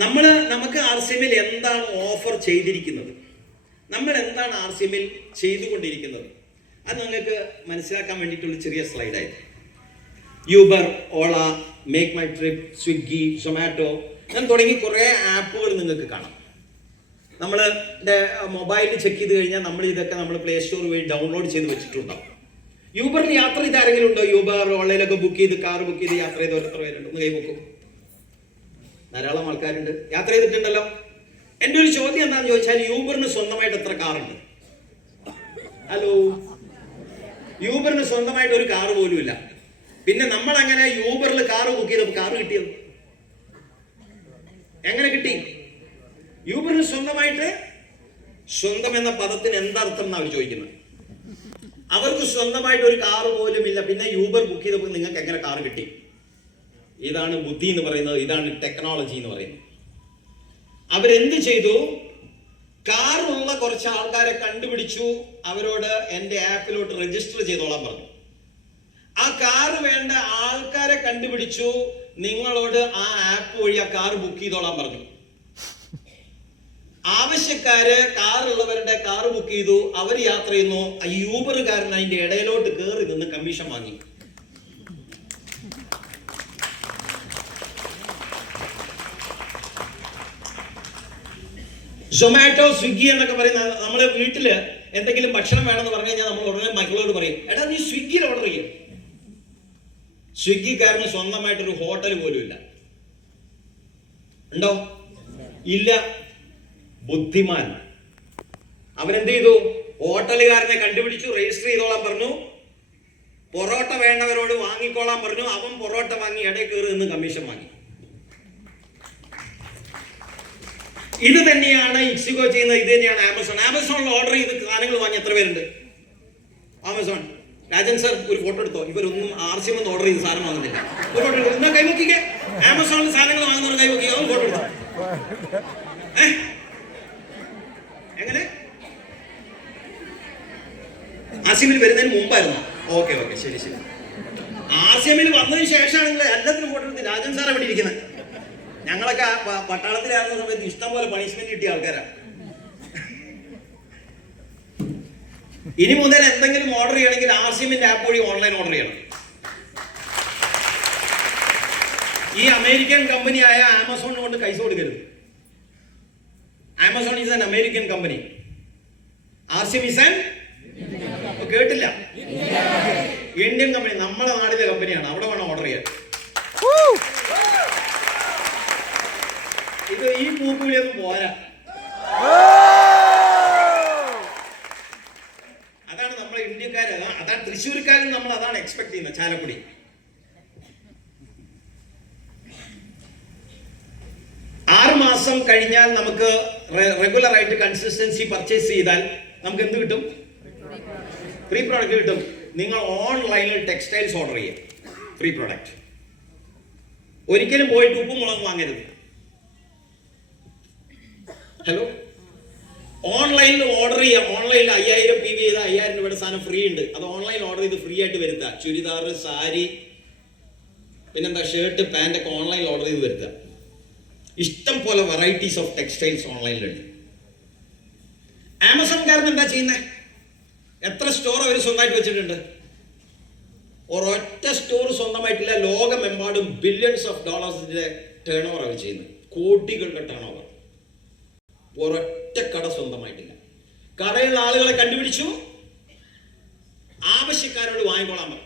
നമുക്ക് RCMൽ എന്താണ് ഓഫർ ചെയ്തിരിക്കുന്നത്, നമ്മൾ എന്താണ് RCMൽ ചെയ്തുകൊണ്ടിരിക്കുന്നത്, അത് നിങ്ങൾക്ക് മനസ്സിലാക്കാൻ വേണ്ടിയിട്ടുള്ള ചെറിയ സ്ലൈഡായിട്ട്. യൂബർ, ഓള, make my trip, Swiggy, Zomato, ഞാൻ തുടങ്ങി കുറേ ആപ്പുകൾ നിങ്ങൾക്ക് കാണാം. നമ്മൾ മൊബൈലിൽ ചെക്ക് ചെയ്ത് കഴിഞ്ഞാൽ നമ്മൾ പ്ലേ സ്റ്റോർ വഴി ഡൗൺലോഡ് ചെയ്ത് വെച്ചിട്ടുണ്ടാവും. യൂബറിൽ യാത്ര ചെയ്ത് ആരെങ്കിലും ഉണ്ടോ? യൂബർ ഓൺലൈനിലൊക്കെ ബുക്ക് ചെയ്ത് കാർ ബുക്ക് ചെയ്ത് യാത്ര ചെയ്ത് ഓരോരുത്തർ പേരുണ്ട്, ഒന്ന് കൈ ബുക്കും. ധാരാളം ആൾക്കാരുണ്ട്, യാത്ര ചെയ്തിട്ടുണ്ടല്ലോ. എൻ്റെ ഒരു ചോദ്യം എന്താണെന്ന് ചോദിച്ചാൽ, യൂബറിന് സ്വന്തമായിട്ട് എത്ര കാറുണ്ട്? ഹലോ, യൂബറിന് സ്വന്തമായിട്ട് ഒരു കാർ പോലും ഇല്ല. പിന്നെ നമ്മൾ അങ്ങനെ യൂബറിൽ കാർ ബുക്ക് ചെയ്തപ്പോൾ കാർ കിട്ടിയത് എങ്ങനെ കിട്ടി? യൂബറിന് സ്വന്തം എന്ന പദത്തിന് എന്തർത്ഥം എന്നാണ് അവർ ചോദിക്കുന്നത്. അവർക്ക് സ്വന്തമായിട്ട് ഒരു കാർ പോലും ഇല്ല, പിന്നെ യൂബർ ബുക്ക് ചെയ്തപ്പോൾ നിങ്ങൾക്ക് എങ്ങനെ കാർ കിട്ടി? ഇതാണ് ബുദ്ധി എന്ന് പറയുന്നത്, ഇതാണ് ടെക്നോളജി എന്ന് പറയുന്നത്. അവരെന്ത് ചെയ്തു? കാറുള്ള കുറച്ച് ആൾക്കാരെ കണ്ടുപിടിച്ചു, അവരോട് എൻ്റെ ആപ്പിലോട്ട് രജിസ്റ്റർ ചെയ്തോളാൻ പറഞ്ഞു. ആ കാറ് വേണ്ട ആൾക്കാരെ കണ്ടുപിടിച്ചു, നിങ്ങളോട് ആ ആപ്പ് വഴി ആ കാർ ബുക്ക് ചെയ്തോളാൻ പറഞ്ഞു. ആവശ്യക്കാര് കാറുള്ളവരുടെ കാർ ബുക്ക് ചെയ്തു, അവർ യാത്ര ചെയ്യുന്നു. യൂബറുകാരൻ അതിന്റെ ഇടയിലോട്ട് കയറി നിന്ന് കമ്മീഷൻ വാങ്ങി. സൊമാറ്റോ, സ്വിഗ്ഗി എന്നൊക്കെ പറയുന്ന, നമ്മള് വീട്ടില് എന്തെങ്കിലും ഭക്ഷണം വേണമെന്ന് പറഞ്ഞു കഴിഞ്ഞാൽ നമ്മൾ ഉടനെ മക്കളോട് പറയും, എടാ നീ സ്വിഗ്ഗിയിൽ ഓർഡർ ചെയ്യും. സ്വിഗ്ഗിക്കാരന് സ്വന്തമായിട്ടൊരു ഹോട്ടൽ പോലും ഇല്ല. ഉണ്ടോ? ഇല്ല. ബുദ്ധിമാൻ അവരെന്ത് ചെയ്തു? ഹോട്ടലുകാരനെ കണ്ടുപിടിച്ചു, രജിസ്റ്റർ ചെയ്തോളാൻ പറഞ്ഞു. പൊറോട്ട വേണ്ടവരോട് വാങ്ങിക്കോളാൻ പറഞ്ഞു. അവൻ പൊറോട്ട വാങ്ങി ഇടയിൽ കയറി നിന്ന് കമ്മീഷൻ വാങ്ങി. ഇത് തന്നെയാണ് ഇക്സിഗോ ചെയ്യുന്നത്, ഇത് തന്നെയാണ് ആമസോൺ. ആമസോണിൽ ഓർഡർ ചെയ്ത് സാധനങ്ങൾ വാങ്ങി എത്ര പേരുണ്ട്? ആമസോൺ രാജൻ സാർ ഒരു ഫോട്ടോ എടുത്തോ. ഇവരൊന്നും RCM ഓർഡർ ചെയ്ത് സാധനം വാങ്ങുന്നില്ല. ഒരു ഫോട്ടോ എടുത്തോ, എന്നാ കൈവക്കിക്കേ. ആമസോണിൽ സാധനങ്ങൾ വാങ്ങുന്നവർ കൈവക്കി, അവൻ ഫോട്ടോ എടുത്തോ. എങ്ങനെ? RCMൽ വരുന്നതിന് മുമ്പായിരുന്നു. ഓക്കെ, ശരി. RCMൽ വന്നതിന് ശേഷമാണെങ്കിൽ എല്ലാത്തിനും ഫോട്ടോ എടുത്ത്. രാജൻ സാർ എവിടെ ഇരിക്കുന്നത്? ഞങ്ങളൊക്കെ പട്ടാളത്തിലായിരുന്ന സമയത്ത് ഇഷ്ടം പോലെ പണിഷ്മെന്റ് കിട്ടിയ ആൾക്കാരാണ്. ഇനി മുതൽ എന്തെങ്കിലും ഓർഡർ ചെയ്യണമെങ്കിൽ RCMന്റെ ആപ്പ് വഴി ഓൺലൈൻ ഓർഡർ ചെയ്യണം. ഈ അമേരിക്കൻ കമ്പനിയായ ആമസോണിന് കൊണ്ട് പൈസ കൊടുക്കരുത്. Amazon is an American company. RCM is an, കേട്ടില്ല, ഇന്ത്യൻ കമ്പനി. നമ്മുടെ നാടിലെ കമ്പനിയാണ്, അവിടെ വേണം ഓർഡർ ചെയ്യാൻ. ഇത് ഈ പൂക്കുവിളിയൊന്നും പോരാ. അതാണ് നമ്മളെ ഇന്ത്യക്കാര്, അതാണ് തൃശ്ശൂർക്കാരും നമ്മൾ അതാണ് എക്സ്പെക്ട് ചെയ്യുന്നത്. ചാലക്കുടി 6 മാസം കഴിഞ്ഞാൽ നമുക്ക് റെഗുലർ ആയിട്ട് കൺസിസ്റ്റൻസി പർച്ചേസ് ചെയ്താൽ നമുക്ക് എന്ത് കിട്ടും? ഫ്രീ പ്രോഡക്റ്റ് കിട്ടും. നിങ്ങൾ ഓൺലൈനിൽ ടെക്സ്റ്റൈൽസ് ഓർഡർ ചെയ്യുക, ഫ്രീ പ്രോഡക്റ്റ്. ഒരിക്കലും പോയിട്ട് ഉപ്പും മുളകും വാങ്ങരുത്. ഹലോ, ഓൺലൈനിൽ ഓർഡർ ചെയ്യുക. ഓൺലൈനിൽ 5000 PV ചെയ്താൽ 5000 രൂപയുടെ സാധനം ഫ്രീ ഉണ്ട്. അത് ഓൺലൈൻ ഓർഡർ ചെയ്ത് ഫ്രീ ആയിട്ട് വരുത്തുക. ചുരിദാർ, സാരി, പിന്നെന്താ ഷർട്ട്, പാൻ്റ് ഒക്കെ ഓൺലൈനിൽ ഓർഡർ ചെയ്ത് വരുത്തുക. ഇഷ്ടം പോലെ വെറൈറ്റീസ് ഓഫ് ടെക്സ്റ്റൈൽസ് ഓൺലൈനിലുണ്ട്. ആമസോൺകാരൻ എന്താ ചെയ്യുന്നത്? എത്ര സ്റ്റോർ അവർ സ്വന്തമായിട്ട് വെച്ചിട്ടുണ്ട്? ഒരൊറ്റ സ്റ്റോർ സ്വന്തമായിട്ടില്ല. ലോകമെമ്പാടും ബില്യൺസ് ഓഫ് ഡോളേഴ്സിന്റെ ടേൺ ഓവർ അവർ ചെയ്യുന്നത്, കോടികളുടെ ടേൺ ഓവർ. ഒരൊറ്റ കട സ്വന്തമായിട്ടില്ല. കടയുള്ള ആളുകളെ കണ്ടുപിടിച്ചു, ആവശ്യക്കാരോട് വാങ്ങിക്കോളാൻ പറഞ്ഞു.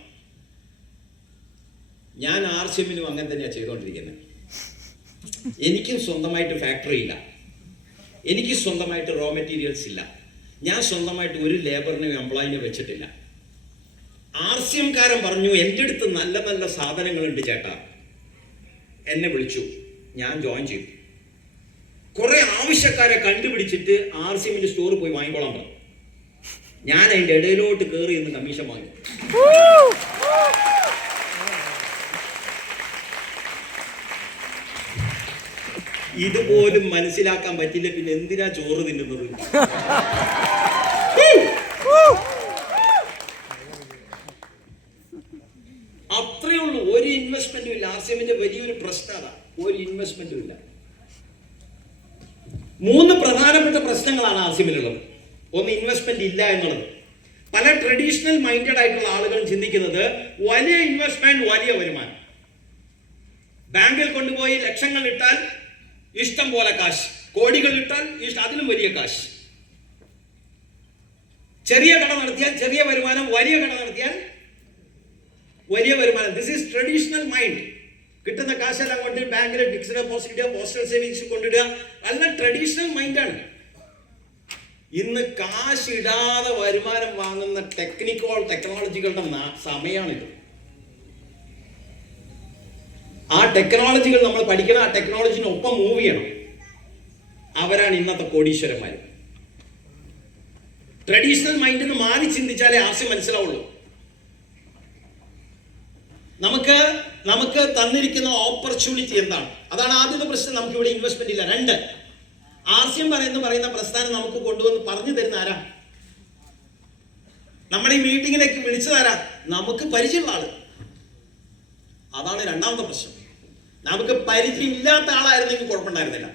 ഞാൻ RCMലും അങ്ങനെ തന്നെയാണ് ചെയ്തുകൊണ്ടിരിക്കുന്നത്. എനിക്കും സ്വന്തമായിട്ട് ഫാക്ടറി ഇല്ല, എനിക്ക് സ്വന്തമായിട്ട് റോ മെറ്റീരിയൽസ് ഇല്ല, ഞാൻ സ്വന്തമായിട്ട് ഒരു ലേബറിനെയും എംപ്ലോയിനെ വെച്ചിട്ടില്ല. RCMകാരൻ പറഞ്ഞു, എൻ്റെ അടുത്ത് നല്ല നല്ല സാധനങ്ങളുണ്ട് ചേട്ടാ, എന്നെ വിളിച്ചു, ഞാൻ ജോയിൻ ചെയ്തു. കുറെ ആവശ്യക്കാരെ കണ്ടുപിടിച്ചിട്ട് RCMന്റെ സ്റ്റോറിൽ പോയി വാങ്ങിക്കോളാൻ പറഞ്ഞു. ഞാൻ അതിന്റെ ഇടയിലോട്ട് കയറി എന്ന് കമ്മീഷൻ വാങ്ങി. ഇതുപോലും മനസ്സിലാക്കാൻ പറ്റില്ല, പിന്നെ എന്തിനാ ചോറ് തിന്നുന്നത്? അത്രേ ഉള്ളൂ. ഒരു ഇൻവെസ്റ്റ്മെന്റും ഇല്ല. RCMന്റെ വലിയൊരു പ്രശ്നം അതാ, ഒരു ഇൻവെസ്റ്റ്മെന്റും ഇല്ല. 3 പ്രധാനപ്പെട്ട പ്രശ്നങ്ങളാണ് ആർസിഎമ്മിലുള്ളത്. ഒന്ന്, ഇൻവെസ്റ്റ്മെന്റ് ഇല്ല എന്നുള്ളത്. പല ട്രഡീഷണൽ മൈൻഡഡ് ആയിട്ടുള്ള ആളുകളും ചിന്തിക്കുന്നത് വലിയ ഇൻവെസ്റ്റ്മെന്റ്, വലിയ വരുമാനം. ബാങ്കിൽ കൊണ്ടുപോയി ലക്ഷങ്ങൾ ഇട്ടാൽ ഇഷ്ടം പോലെ കാശ്, കോടികൾ ഇട്ടാൽ അതിലും വലിയ കാശ്. ചെറിയ കട നടത്തിയാൽ ചെറിയ വരുമാനം, വലിയ കട നടത്തിയാൽ വലിയ വരുമാനം. This is traditional mind. കിട്ടുന്ന കാശെല്ലാം കൊണ്ട് ബാങ്കിൽ ഫിക്സ്ഡ് ഡെപ്പോസിറ്റ് ഇടുക, പോസ്റ്റൽ സേവിങ്സ് കൊണ്ടിടുക. നല്ല ട്രഡീഷണൽ മൈൻഡാണ്. ഇന്ന് കാശ് ഇടാതെ വരുമാനം വാങ്ങുന്ന ടെക്നോളജികളുടെ സമയമാണിത്. ആ ടെക്നോളജികൾ നമ്മൾ പഠിക്കണം, ആ ടെക്നോളജിനൊപ്പം മൂവ് ചെയ്യണം. അവരാണ് ഇന്നത്തെ കോടീശ്വരന്മാർ. ട്രഡീഷണൽ മൈൻഡിൽ നിന്ന് മാറി ചിന്തിച്ചാലേ ആശയം മനസ്സിലാവുള്ളൂ. നമുക്ക് തന്നിരിക്കുന്ന ഓപ്പർച്യൂണിറ്റി എന്താണ്? അതാണ് ആദ്യത്തെ പ്രശ്നം. നമുക്ക് ഇവിടെ ഇൻവെസ്റ്റ്മെന്റ് ഇല്ല. 2, ആർസിഎം പറയുന്ന പ്രസ്ഥാനം നമുക്ക് കൊണ്ടുവന്ന് പറഞ്ഞു തരുന്ന ആരാ? നമ്മുടെ ഈ മീറ്റിങ്ങിലേക്ക് വിളിച്ചതാരാ? നമുക്ക് പരിചയമുള്ള ആള്. അതാണ് രണ്ടാമത്തെ പ്രശ്നം. നമുക്ക് പരിചയം ഇല്ലാത്ത ആളായിരുന്നെങ്കിൽ കുഴപ്പമുണ്ടായിരുന്നില്ല.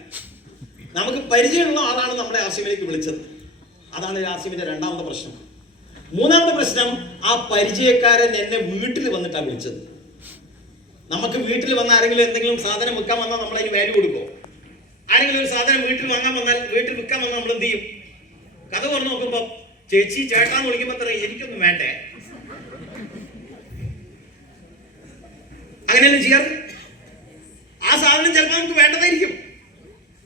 നമുക്ക് പരിചയമുള്ള ആളാണ് നമ്മുടെ ആർസിഎമ്മിലേക്ക് വിളിച്ചത്. അതാണ് ആർസിഎമ്മിന്റെ രണ്ടാമത്തെ പ്രശ്നം. മൂന്നാമത്തെ പ്രശ്നം, ആ പരിചയക്കാരൻ എന്നെ വീട്ടിൽ വന്നിട്ടാണ് വിളിച്ചത്. നമുക്ക് വീട്ടിൽ വന്ന ആരെങ്കിലും എന്തെങ്കിലും സാധനം വിൽക്കാൻ വന്നാൽ നമ്മൾ അതിന് വാല്യൂ കൊടുക്കുമോ? ആരെങ്കിലും ഒരു സാധനം വീട്ടിൽ വിൽക്കാൻ വന്നാൽ നമ്മൾ എന്ത് ചെയ്യും? കഥ പറഞ്ഞു നോക്കുമ്പോ ചേച്ചി ചേട്ടാന്ന് വിളിക്കുമ്പോ എനിക്കൊന്നും വേണ്ടേ? അങ്ങനെയല്ലേ ചെയ്യാറ്? ആ സാധനം ചിലപ്പോൾ നമുക്ക് വേണ്ടതായിരിക്കും.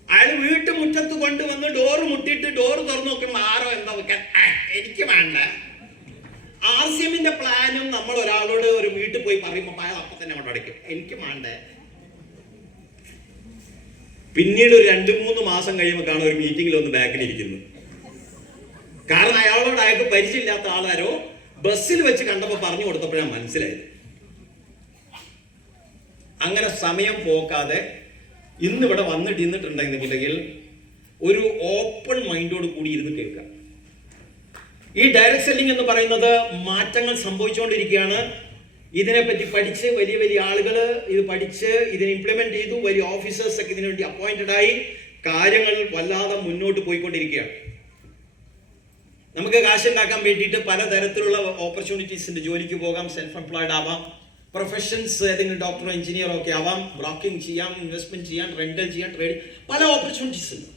അയാൾ വീട്ടുമുറ്റത്ത് കൊണ്ടുവന്ന് ഡോറ് മുട്ടിയിട്ട് ഡോറ് തുറന്നു നോക്കുമ്പോൾ ആരോ എന്താ വെക്കാൻ, എനിക്ക് വേണ്ട. ആർസിഎമ്മിന്റെ പ്ലാനും നമ്മൾ ഒരാളോട് ഒരു വീട്ടിൽ പോയി പറയുമ്പോൾ അയാൾ അപ്പം തന്നെ കൊണ്ട് അടയ്ക്കും, എനിക്ക് വേണ്ടേ. പിന്നീട് ഒരു 2-3 മാസം കഴിയുമ്പോൾ കാണും ഒരു മീറ്റിംഗിൽ ഒന്ന് ബാക്കിലിരിക്കുന്നു. കാരണം അയാൾക്ക് പരിചയമില്ലാത്ത ആളാരോ ബസ്സിൽ വെച്ച് കണ്ടപ്പോൾ പറഞ്ഞു കൊടുത്തപ്പോഴാണ് മനസ്സിലായത്. അങ്ങനെ സമയം പോക്കാതെ ഇന്നിവിടെ ഇരുന്നിട്ടുണ്ടെങ്കിൽ ഒരു ഓപ്പൺ മൈൻഡോട് കൂടി ഇരുന്ന് കേൾക്കുക. ഈ ഡയറക്ട് സെല്ലിംഗ് എന്ന് പറയുന്നത് മാറ്റങ്ങൾ സംഭവിച്ചുകൊണ്ടിരിക്കുകയാണ്. ഇതിനെപ്പറ്റി പഠിച്ച് വലിയ വലിയ ആളുകൾ ഇത് പഠിച്ച് ഇതിനെ ഇംപ്ലിമെന്റ് ചെയ്തു. വലിയ ഓഫീസേഴ്സ് ഒക്കെ ഇതിനു വേണ്ടി അപ്പോയിന്റഡ് ആയി. കാര്യങ്ങൾ വല്ലാതെ മുന്നോട്ട് പോയിക്കൊണ്ടിരിക്കുകയാണ്. നമുക്ക് കാശുണ്ടാക്കാൻ വേണ്ടിയിട്ട് പലതരത്തിലുള്ള ഓപ്പർച്യൂണിറ്റീസ് ഉണ്ട്. ജോലിക്ക് പോകാം, സെൽഫ് എംപ്ലോയിഡ് ആവാം, പ്രൊഫഷൻസ് ഏതെങ്കിലും ഡോക്ടറോ എഞ്ചിനീയറോ ഒക്കെ ആവാം, ബ്രോക്കിംഗ് ചെയ്യാം, ഇൻവെസ്റ്റ്മെന്റ് ചെയ്യാം, റെന്റൽ ചെയ്യാം, ട്രേഡിംഗ്, പല ഓപ്പർച്യൂണിറ്റീസ് ഉണ്ട്.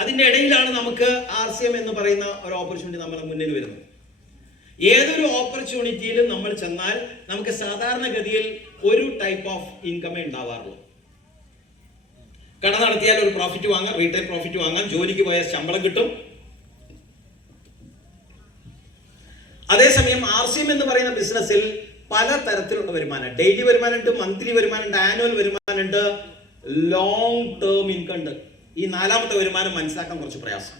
അതിൻ്റെ ഇടയിലാണ് നമുക്ക് ആർസിഎം എന്ന് പറയുന്ന ഒരു ഓപ്പർച്യൂണിറ്റി നമ്മുടെ മുന്നിൽ വരുന്നത്. ഏതൊരു ഓപ്പർച്യൂണിറ്റിയിലും നമ്മൾ ചെന്നാൽ നമുക്ക് സാധാരണഗതിയിൽ ഒരു ടൈപ്പ് ഓഫ് ഇൻകമേ ഉണ്ടാവാറുള്ളൂ. കട നടത്തിയാൽ ഒരു പ്രോഫിറ്റ് വാങ്ങാം, റീറ്റെയിൽ പ്രോഫിറ്റ് വാങ്ങാം, ജോലിക്ക് പോയാൽ ശമ്പളം കിട്ടും. അതേസമയം ആർസിഎം എന്ന് പറയുന്ന ബിസിനസ്സിൽ പല തരത്തിലുള്ള വരുമാനം, ഡെയിലി വരുമാനമുണ്ട്, മന്ത്ലി വരുമാനമുണ്ട്, ആനുവൽ വരുമാനമുണ്ട്, ലോങ് ടേം ഇൻകം ഉണ്ട്. ഈ 4ാമത്തെ വരുമാനം മനസ്സിലാക്കാൻ കുറച്ച് പ്രയാസം.